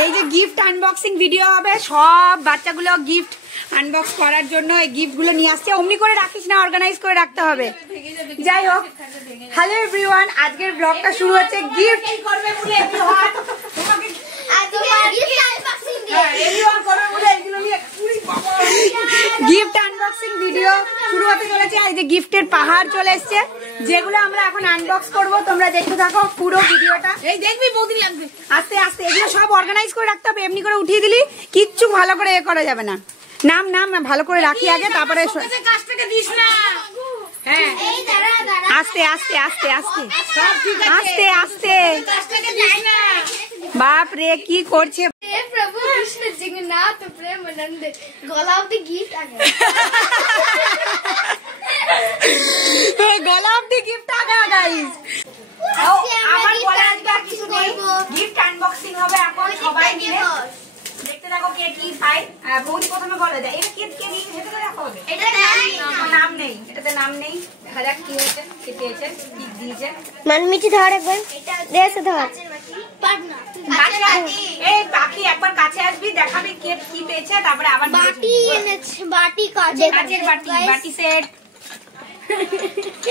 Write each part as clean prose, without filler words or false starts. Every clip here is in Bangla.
এই যে গিফট আনবক্সিং ভিডিও হবে, সব বাচ্চাগুলো গিফট আনবক্স করার জন্য এই গিফট গুলো নিয়ে আসছে। অমনি করে রাখিস না, অর্গানাইজ করে রাখতে হবে। যাই হোক, হ্যালো এভরিওয়ান, আজকের ব্লগটা শুরু হচ্ছে গিফট করবে বলে গিফট আনবক্সিং ভিডিও শুরু হতে চলেছে। এই যে গিফটের পাহাড় চলে এসছে, যেগুলো আমরা এখন আনবক্স করব। তোমরা দেখতে থাকো পুরো ভিডিওটা। এই দেখবি বহুদিন লাগবে। আস্তে আস্তে এগুলো সব অর্গানাইজ করে রাখতে হবে, এমনি করে উঠিয়ে দিলি কিচ্ছু ভালো করে এ করা যাবে না। নাম নাম ভালো করে রাখি আগে, তারপরে হ্যাঁ আস্তে আস্তে আস্তে আস্তে আস্তে আস্তে। বাপ রে কি করছে प्रभु कृष्ण जगन्नाथ प्रेमानंद गोलाब दी गिफ्ट आ गया গোলাপ the gift a Gaya guys. আমার বলা আজকে আর কিছু নেই, গিফট আনবক্সিং হবে এখন সবাই মিলে। দেখতে থাকো কে কি পায়। বৌদি প্রথমে বলে দেয় এটা কে কে নিয়ে যেতে রাখা হবে। এটা নাম নেই, এটাতে নাম নেই। দেখা যাক কি হয়েছে, কি পেয়েছে, কি দিয়েছে। मनमीठी धर একবার দেশে ধর পারনা এই পাখি একবার কাছে আসবি, দেখাবি কে কি পেয়েছে, তারপরে আবার বাটি এনেছে। বাটি কাচের বাটি, বাটি সেট।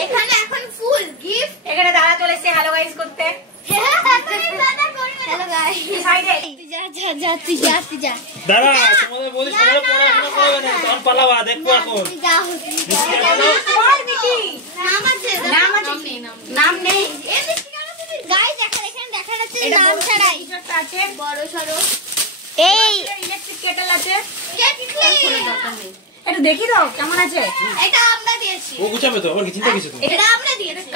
এখানে এখন ফুল গিফট। এখানে দাদা চলেছে হ্যালো গাইস করতে। হ্যালো গাইস, সাইডে তুই যা দাদা তোমাদের বলি সবাই পড়াশোনা করবে না, তখন পালাবা দেখবো এখন যা হচ্ছে নাম নেই। গাইস এখানে দেখা যাচ্ছে নাম ছাড়াই আছে বড় সরো। এই ইলেকট্রিক কেটল আছে, এটা দেখি দাও কেমন আছে। এটা আমরা দিয়েছি, ও গুছাবে তো, ওর কি চিন্তা কিছু তো। এটা আমরা দিয়েছি।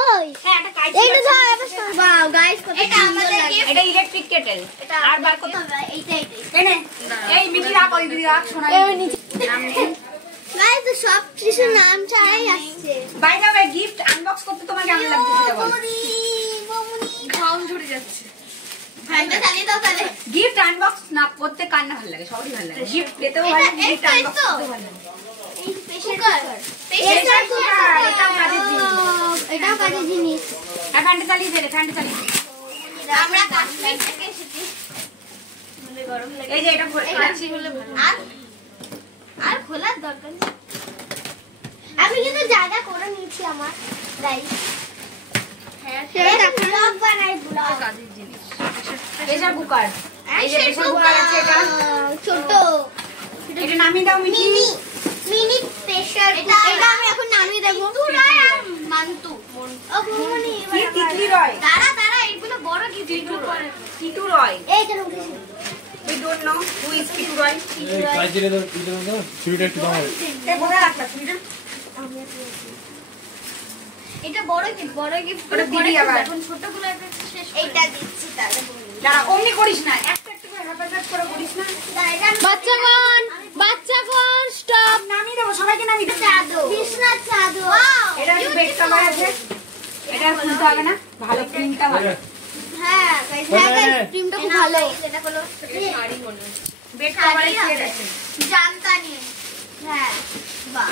ওই হ্যাঁ এটা কাইট, এইটা ধর এটা ওয়াও গাইস কত এটা আমাদের গিফট। এটা ইলেকট্রিক কেটল। আর বার কত এইটা এনে এই মিঠি রাখ, ওই দিদি রাখ, শোনা নাম নেই। গাইস তো সব কিছু নাম ছাড়াই আসছে। By the way gift unbox করতে তোমার কেমন লাগছে সেটা বলো। ঘাম ঝরে যাচ্ছে। ফ্যানটা চালিয়ে দাও তাহলে। গিফট আনবক্স না করতে কার না ভালো লাগে, সবারই ভালো লাগে। গিফট পেতেও ভালো লাগে, গিফট আনবক্স করতেও ভালো লাগে। এই প্রেসার কুকার এটাও কাজের জিনিস। এটাও কাজের জিনিস। আর ফ্যানটা চালিয়ে দে, ফ্যানটা চালিয়ে দে। আমরা কাশ্মীর থেকে এসেছি, মানে গরম লাগে। এই যে এটা কাচি বলে ভালো। আর খোলার দরকার নেই। আমি কিন্তু জায়গা করে নিয়েছি আমার গাইস। হ্যাঁ সেটা ব্লগ বানাই, ব্লগ কাজের জিনিস। প্রেসার কুকার, এই যে প্রেসার কুকার আছে, এটা ছোট। এটা নামিয়ে দাও মিঠি। মিনি প্রেসার কুকার, এটা আমি এখন নামিয়ে দেব। মান্তু ও ভুমনি কি তিতলি রয়, তারা এগুলো বড় কি টিটু রয়। এই কেন উঠেছে? We don't know who is Titu রয়। এই কাজের তো ছুরিটা একটু দাও। এই বড় রাখলা ছুরিটা। এটা বড় গিফট ওটা দিবি আবার। এখন ছোটগুলো শেষ এইটা দিচ্ছি তাহলে। দাঁড়া অমনি করিস না, একটা একটা করে হাফাজাত করে করিস না। বাচ্চাগণ স্টপ। নামিয়ে দেবো, সবাইকে নামিয়ে দেবো। চাদর, বিছনার চাদর। এটা বেড কভার আছে, এটা খুলতে হবে না, ভালো প্রিন্টটা ভালো। হ্যাঁ গাইস, ক্রিমটা খুব ভালো। এটা হলো শাড়ি মনে হয়, বেড কভারে সেট আছে। জামদানি। হ্যাঁ বাহ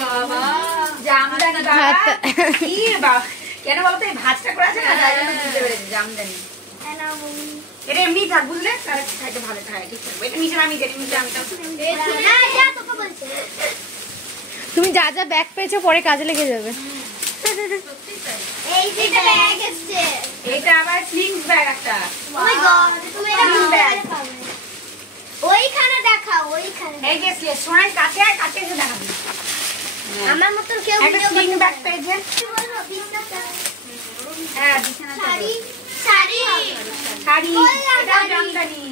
বাবা জামদানি বাবা কি বাবা, কেন বলতো এই ভাঁজটা করা আছে না, তাই জন্য বুঝতে পেরেছি জামদানি। এটা এমনি থাক বুঝলে, তার থাকে ভালো থাকে, ঠিক থাকবে। এটা নিচে নামিয়ে দেরি, নিচে আমি তুমি যা যা ব্যাগ পেয়েছো পরে কাজে লেগে যাবে। এই যে ব্যাগ এসেছে, এটা আবার স্লিংস ব্যাগ একটা। ও মাই গড, তুমি এটা ব্যাগ ওইখানে দেখাও, ওইখানে। এই যে সোনার কাছে আর কাছে এসে দেখাবি। আমার মতন কেউ একটা ভিডিও স্লিং ব্যাগ পেয়েছে। হ্যাঁ বিছানা শাড়ি শাড়ি শাড়ি, এটা জামদানি,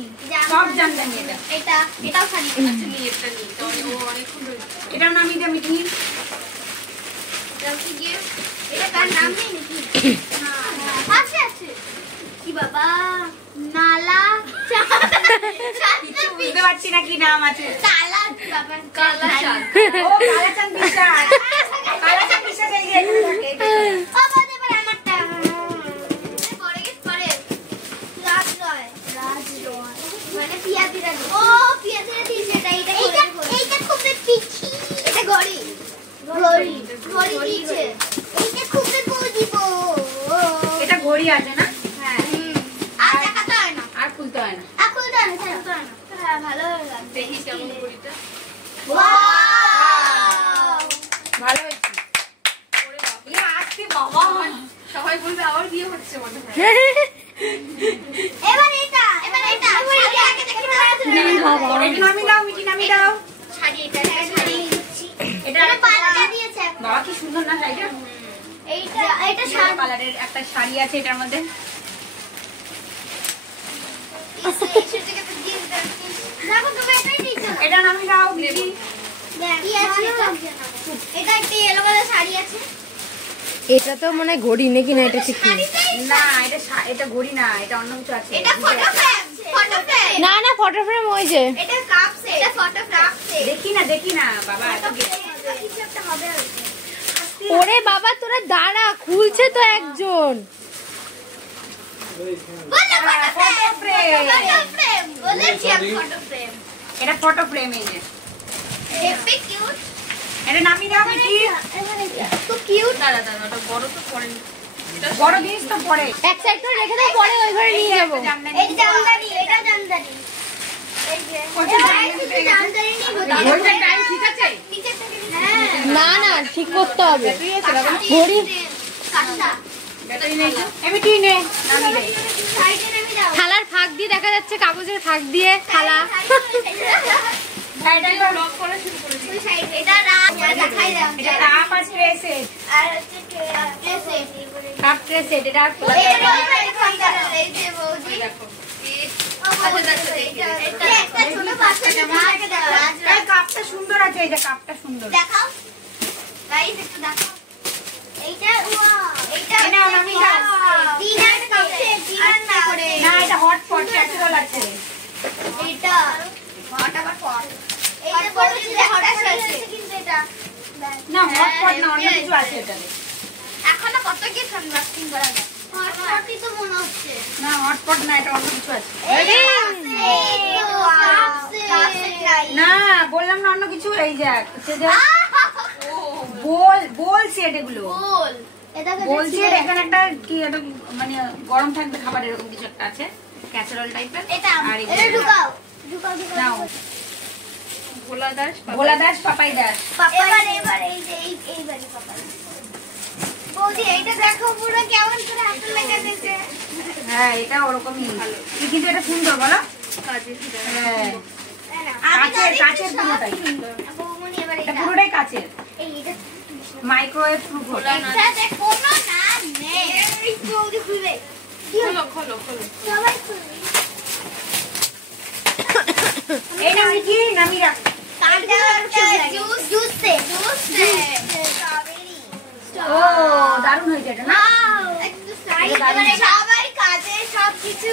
সব জামদানি। এটাও শাড়ি। আচ্ছা নি এটা নি, তাহলে ও অনেক সুন্দর। এটার নামই দে মিঠি। এটা কার নাম নেই নাকি? আছে আছে। কি বাবা নালা বুঝতে পারছি না কি নাম আছে। তালা বাবা কালা শাল। ও কালাচাঁদ বিশ্বাস, কালাচাঁদ বিশ্বাস এই যে এখানে থাকে। ও বলতে পারে আমারটা। পরে গিয়ে পরে রাজ রয় মানে পিয়াদিরা। ও পিয়াদিরা দিয়েছে এটা। এইটা খুব পিছি। এটা ঘড়ি দিয়েছে। এইটা খুব বুঝিব। এটা ঘড়ি আছে না? হ্যাঁ। আর দেখা তো দেখি কেমন ঘড়িটা। ভালো হয়েছে। সবাই বলবে আবার বিয়ে হচ্ছে মনে হয়। এবার এটা আগে দেখি না। এটা নামিয়ে দাও, মিটি নামিয়ে দাও। শাড়ি এটা পাল্টা দিয়েছে। বাবা কি সুন্দর না শাড়িটা। এটা সাদা কালারের একটা শাড়ি আছে এটার মধ্যে। এটা নামিয়ে দাও মিটি। এটা একটা ইয়েলো কালার শাড়ি আছে। এটা তো মনে হয় ঘড়ি নাকি না, এটা ঠিক না। না এটা ঘড়ি না, এটা অন্য কিছু আছে। এটা ফটো ফ্রেম। না না, ফটো ফ্রেম ওই যে। এটা কাপ সেট। এটা ফটো ফ্রেম। দেখি না বাবা। কিছু একটা হবে হয়তো। ওরে বাবা তোরা দাঁড়া, খুলছে তো একজন। Photo frame. বলেছি আমি ফটো ফ্রেম। এটা ফটো ফ্রেম এই যে। Happy cute. এটা নামিয়ে দাও মিটি। তো কিউট। দাঁড়া ওটা বড় তো পরে। বড় জিনিস তো পরে। এক সাইড করে রেখে দাও, পরে ওই ঘরে নিয়ে যাবো। এটা জামদানি। এই যে জামদানি ঘড়িটার টাইম ঠিক আছে? নিচে থেকে হ্যাঁ। না না, ঠিক করতে হবে। ঘড়ি কাঁচা। মিটি নে নামিয়ে দে। সাইডে নামিয়ে দাও। থালার ফাঁক দিয়ে দেখা যাচ্ছে, কাগজের ফাঁক দিয়ে থালা। এটা লক করে শুরু করে দিই। ওই সাইডে এটা রাত দেখাই দাও। এটা কাপ আর ট্রে সেট। আর হচ্ছে এসে কাপ ট্রে সেট এটা খোলা এই যাবে। এই যে বৌদি দেখো একটা ছোট বাচ্চা মাকে দেখো। এই কাপটা সুন্দর আছে, এই যে কাপটা সুন্দর। দেখাও গাইস একটু দেখাও। এইটা এইটা এই নাও, নামিয়ে দাও। ডিনার কাপে ডিনার না করে না এটা হট পট ক্যাসেরোল আছে। এইটা হট আবার পট। এইটা পড়ে দিলে হট আছে কিন্তু এটা না হট পট না, অন্য কিছু আছে এটাতে। এখনো কত কি আনবক্সিং করা যায়। হট পটই তো মনে হচ্ছে। না হট পট না, এটা অন্য কিছু আছে। না বললাম না অন্য কিছু। এই যে হচ্ছে যে বোল সেট এগুলো। বোল সেট এখানে একটা কি একটা মানে গরম থাকবে খাবার এরকম কিছু একটা আছে, ক্যাসেরোল টাইপের। আর এটা ঢুকাও নাও ভোলা দাস ভোলা দাস পাপাই দাস। এবার এই যে এইবারই পাপা বৌদি এইটা দেখো পুরো কেমন করে হাতে লেগে দিয়েছে। হ্যাঁ এটা ওরকমই কিন্তু এটা সুন্দর বলো। হ্যাঁ কাচের পুরোটাই। বৌমনি এবার এটা এটা পুরোটাই কাচের, এইটা মাইক্রোওয়েভ প্রুফ। একসাথে কোনো না নেই। এই বৌদি খুলবে। খোলো সবাই খুলবে। এই না মিঠি নামি রাখ। Juice strawberry. ও দারুণ হয়েছে এটা না। সবাই কাজে সবকিছু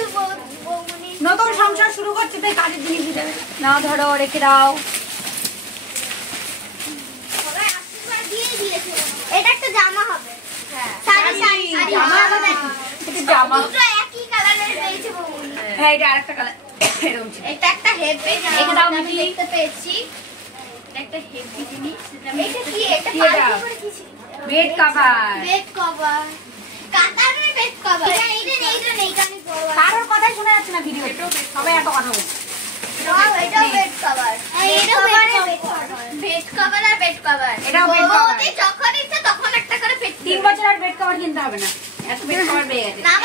বৌমনি নতুন সংসার শুরু করছে তাই কাজের জিনিস দিতে হবে। নাও ধরো রেখে দাও। সবাই আশীর্বাদ দিয়ে দিয়েছে। এটা একটা জামা হবে। শাড়ি জামা হবে এটা জামা। দুটো একই কালারের পেয়েছে বৌমনি। হ্যাঁ এটা আরেকটা কালার এরকম ছিল। এটা একটা হেভি জামা। এটা দাও আমি মিঠি। দেখতে পেয়েছি। একটা হেভি জিনিস। এটা কি? এটা কি এটা? পাল্টি করে কি ছিল? Bed cover. Bed cover. কাতারের বেড কভার। এইটা নেই কানি কভার। কারোর কথাই শোনা যাচ্ছে না ভিডিও। সবাই এত কথা বলছে। এটাও বেড কভার। এটাও বেড কভার। বেড কভার আর বেড কভার। এটাও bed cover। বৌদি যখন ইচ্ছে তখন একটা করে বেড 3 বছর আর বেড কভার কিনতে হবে না, এত বেড কভার পেয়ে গেছে। নাম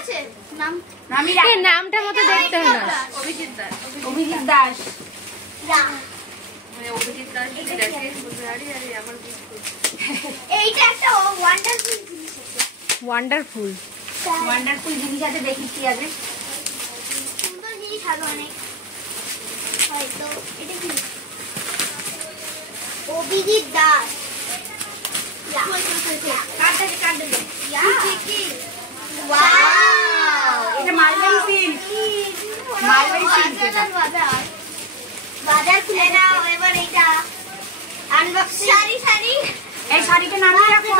আছে নাম নামি এ নামটা মতো দেখতে হয় না। অভিজিৎ দাস। অভিজিৎ দাস দেখে বলবে আরে আমার বিস্কুট এইটা একটা ওয়ান্ডারফুল জিনিস আছে। ওয়ান্ডারফুল। ওয়ান্ডারফুল জিনিস আছে, দেখি কি আছে। সুন্দর জিনিস আছে অনেক। হয়তো এটা কি? অভিজিৎ দাস। কাটতে কি? ওয়াও! এটা মালবেরি সিল্ক। মালবেরি সিল্ক এটা। বাজার খুলে নাও এবার এইটা আনবক্সিং। শাড়ি এই শাড়িটা নামিয়ে রাখো।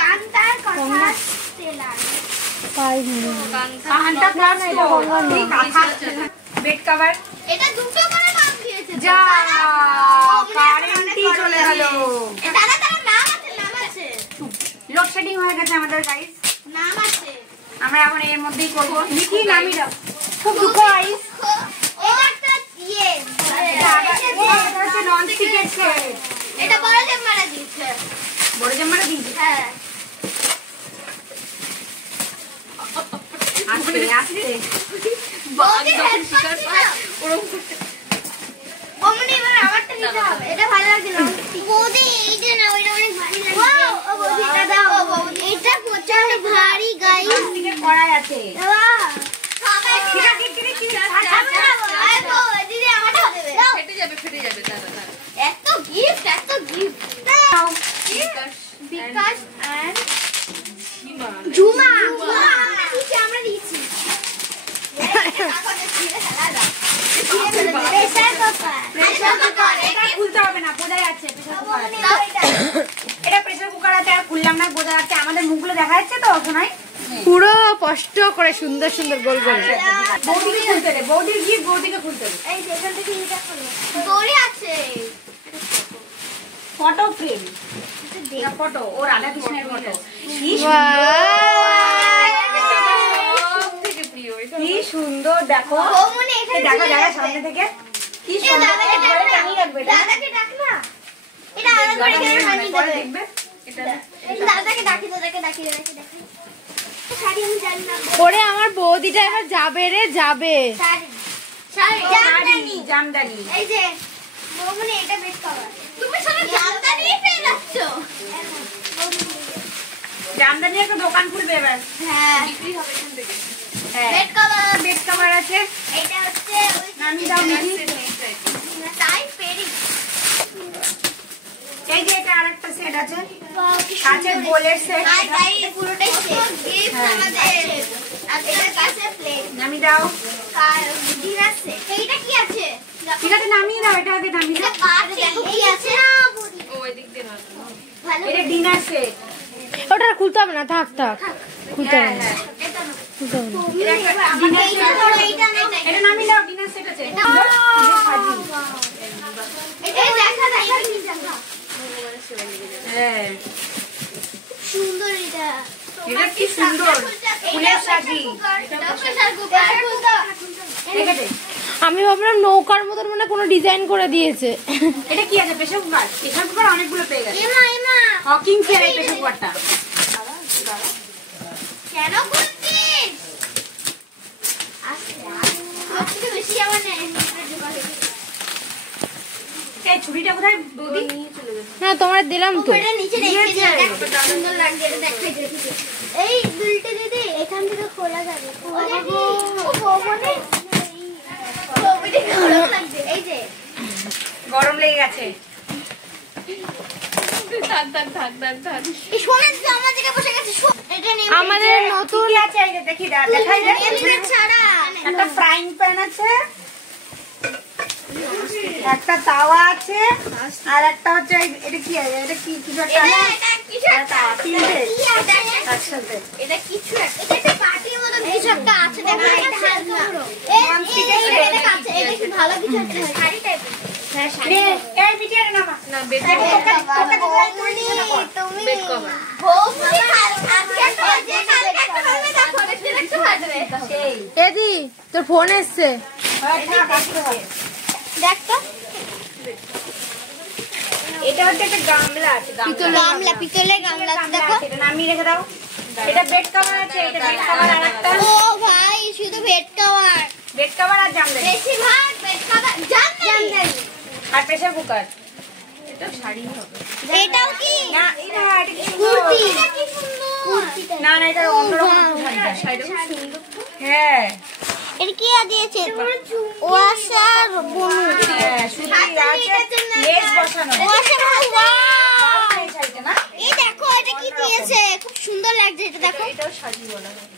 কান্তার কথা টেলার। কানটা প্লাস বেড কভার। এটা দুটো করে নাম দিয়েছে। যা কারেন্টই চলে গেল। তারা নাম আছে। লোডশেডিং হয়ে গেছে আমাদের গাইস। নাম আছে। আমরা এখন এর মধ্যেই করবো। মিঠি নামিয়ে দাও। খুব দুঃখ আইস। এটা একটা ইয়ে এটা হচ্ছে ননস্টিকের সেট। এটা বড় জামাটা দিয়েছে। বড় জামাটা দিয়েছে। হ্যাঁ আস্তে আস্তে বৌদি হেল্প করছি না বৌদি এবার আমারটা নিতে হবে। এটা ভালো লাগছে না বৌদি এইটা না ওইটা অনেক ভারী লাগছে। ও বৌদি এটা দাও। এটা প্রচন্ড ভারী গাইস। ননস্টিকের কড়াই আছে। বাহ সবাই ঠিক আছে ঠিক আছে। আয় বৌ দিদি আমারটা দেবে। ফেটে যাবে দাদা এত গিফট দাও। বিকাশ এন্ড ঝুমা আমরা দিয়েছি প্রেসার কুকার এটা খুলতে হবে না, বোঝা যাচ্ছে প্রেসার কুকার আছে। এটা প্রেসার কুকার আছে, আর খুললাম না, বোঝা যাচ্ছে। আমাদের মুখগুলো দেখা যাচ্ছে তো শোনাই। পুরো কষ্ট করে সুন্দর সুন্দর গোল গোল। বৌদিকে খুলতে দে, বৌদির গিফট বৌদিকে খুলতে দে। এই যেখান থেকে এটা খোলো দড়ি আছে ফটো ফ্রেম, এটা ফটো, ও রাধা কৃষ্ণের ফটো। কি থেকে প্রিয় এটা কি সুন্দর দেখো। ও মনে এখানে দেখা দেখা সামনে থেকে কি সুন্দর। দাদাকে ডাক ঘরে না টাঙিয়ে রাখবে এটা। দাদাকে ডাক না এটা আলাদা করে এখানে টাঙিয়ে পরে দেবে দেখবে। দাদাকে ডাকি শাড়ি আমি জানি না ওরে আমার বৌদিটা এবার যাবে রে যাবে। শাড়ি জামদানি জামদানি। এই যে বৌমনি এটা বেশ কভার তুমি সব জামদানি পেয়ে যাচ্ছ জামদানি একটা দোকান খুলবে এবার। হ্যাঁ বিক্রি হবে এখান থেকে হ্যাঁ, বেড কভার বেড কভার আছে। এটা হচ্ছে ওই নামি দাও নাকি। তাই পেরি এই যে এটা আরেকটা সেট আছে, কাঁচের বোলের সেট। আর গাই পুরোটাই গিফট আমাদের এটা কাছে প্লেট নামি দাও। আর ডিনার সেট এইটা কি আছে ঠিক আছে নামিয়ে দাও, এটা আগে নামিয়ে এটা দাও। কাঠ দেখো কি আছে ও ওই দিক দিয়ে না ভালো এটা ডিনার সেট। ওটা আর খুলতে হবে না, থাক থাক খুলতে হবে না, এটা না খুলতে হবে না। এইটা ধরো এইটা না এটা নামিয়ে দাও, ডিনার সেট আছে। এটা দেখা যায় এটা কি দেখা হ্যাঁ, সুন্দর এটা এটা কি সুন্দর ফুলের সাজি। দেখে দে। আমি ভাবলাম নৌকার মতন মানে কোনো ডিজাইন করে দিয়েছে। এটা কি আছে? Pressure cooker. প্রেসার কুকার অনেকগুলো পেয়ে গেছে। এমা এমা হকিং ফের এই প্রেসার কুকারটা। কেন করছিস আজকে বেশি আমার নেই এই ছুরিটা কোথায় বৌদি? না তোমার দিলাম তো। এটা নিচে রেখে দে এটা সুন্দর লাগছে এটা দেখাই দে এই দুলটে দিদি এখান থেকে খোলা যাবে ও দেখি ও ববনে ছবিটা ভালো লাগছে এই যে গরম লেগে গেছে। থাক এই সোনার জামা থেকে বসে গেছে এটা নেই আমাদের নতুন কি আছে? এই যে দেখি দেখাই দে। এমনি ছাড়া একটা ফ্রাইং প্যান আছে, একটা তাওয়া আছে, আর একটা হচ্ছে এটা কি আছে? এটা কি কিছু একটা আছে? এটা কিছু একটা তিনটে কি আছে একসাথে। এটা কিছু একটা এটা একটা পার্টির মতো কিছু একটা আছে দেখো এটা হালকা এটা কাছে এটা কি ভালো কিছু একটা শাড়ি টাইপের হ্যাঁ শাড়ি এই বিটিয়ারে নামা। না বেড বেড কভার সেই এদি তোর ফোন এসছে। দেখ তো এটা হচ্ছে একটা গামলা আছে, গামলা। পিতলের গামলা দেখো এটা নামিয়ে রেখে দাও। এটা বেড কভার আছে, এটা বেড কভার আর একটা ও ভাই শুধু বেড কভার বেড কভার আর জামদানি বেশিরভাগ বেড কভার জামদানি আর প্রেসার কুকার। এটা শাড়ি হবে এটাও কি না এটা কি কুর্তি এটা কি সুন্দর না না এটা অন্যরকম শাড়িটা খুব সুন্দর তো হ্যাঁ এটা কি দিয়েছে ওয়াশার বনু হ্যাঁ শুধু আছে লেস বসানো। ওয়াশার দারুণ এই শাড়িটা না? এই দেখো এটা কি দিয়েছে খুব সুন্দর লাগছে এটা দেখো এটাও শাড়ি বলা হয়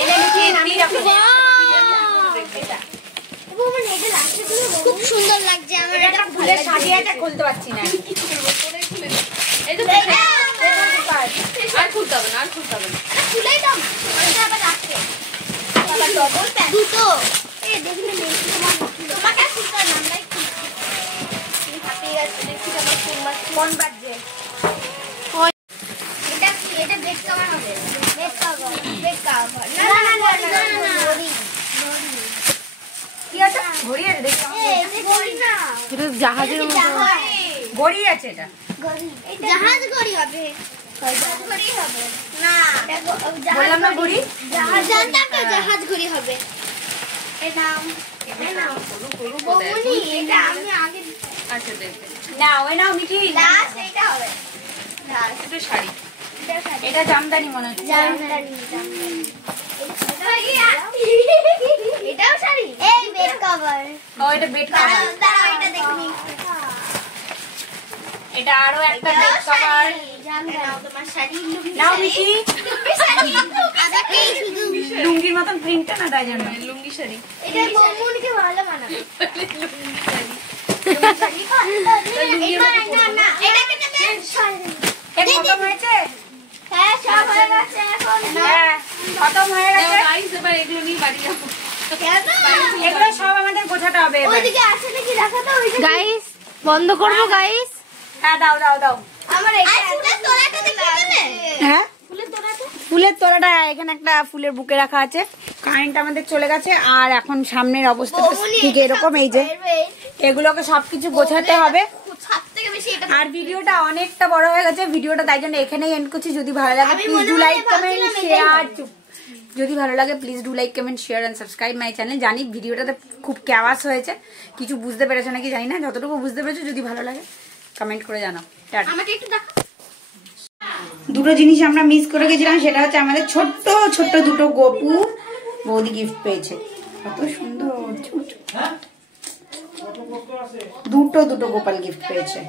এটা নিচে নামিয়ে রাখো। এটা খুব সুন্দর লাগছে আমার এটা একটা ফুলের সাজিয়ে আছে, খুলতে পারছি না। এই তো প্রেসার কুকার। আর খুলতে হবে না ফুলেই দাও ওটা আবার রাখতে আবার ডবল প্যাক দুটো এই দেখলে নেই তোমাকে আর খুলতে না আমরাই খুলছি হাঁপিয়ে গেছে দেখছি আমার ফোন বাজছে কোন বাজছে? এটা কি এটা বেড কভার হবে জাহাজের মতো। গড়ি আছে এটা। জাহাজ ঘড়ি হবে। না বললাম না গড়ি। জানতাম তো জাহাজ ঘড়ি হবে। এই নাম বৌমনি, এটা আমি আগে আচ্ছা দেখবে না ওই নাও মিঠি। লাস্ট এটা হবে। এটা শাড়ি এটা জামদানি মনে হচ্ছে। এটাও শাড়ি। এই বেড কভার। ও এটা বেড কভার। দাঁড়াও এটা দেখুন। এটা আরো একটা বেড কভার। নাও তোমার শাড়ি। নাও মিঠি। শাড়ি আদাকে শুধু লুঙ্গির মতন প্রিন্টটা না তাই জন্য। লুঙ্গি শাড়ি এটা বৌমনিকে ভালো মানাবে। না এটাকে নেবেন। এটা খতম হয়েছে? হ্যাঁ সব হয়ে গেছে এখন। হ্যাঁ খতম হয়ে গেছে। গাইস এবার এগুলো নিয়ে বাড়ি যাবো এগুলো সব আমাদের গোছাতে হবে এবার। ওইদিকে আছে নাকি দেখাতো ওইটা। গাইস বন্ধ করবো গাইস। হ্যাঁ দাও দাও দাও। আমার এটা ফুলের তোড়াটা দেখতে পেলে? হ্যাঁ ফুলের তোড়াটা? ফুলের তোড়াটা এখানে একটা ফুলের বুকে রাখা আছে। কারেন্ট আমাদের চলে গেছে আর এখন সামনের অবস্থা ঠিক এরকম। এই যে এগুলোকে সবকিছু গোছাতে হবে। সবথেকে বেশি এটা আর ভিডিওটা অনেকটা বড় হয়ে গেছে, ভিডিওটা তাই জন্য এখানেই এন্ড করছি। যদি ভালো লাগে আমি প্লিজ মনে ডু মনে লাইক কমেন্ট ভাবছিলাম এটাই শেয়ার। হবে। যদি ভালো লাগে please do like comment share and subscribe my channel. জানি ভিডিওটাতে খুব ক্যাওয়াস হয়েছে, কিছু বুঝতে পেরেছো নাকি জানি না। যতটুকু বুঝতে পেরেছো যদি ভালো লাগে কমেন্ট করে জানাও। টাটা। আমাকে একটু দেখা। দুটো জিনিস আমরা মিস করে গেছিলাম, সেটা হচ্ছে আমাদের ছোট্ট ছোট্ট দুটো গপু বৌদি গিফট পেয়েছে। কত সুন্দর দুটো গোপাল গিফট পেয়েছে।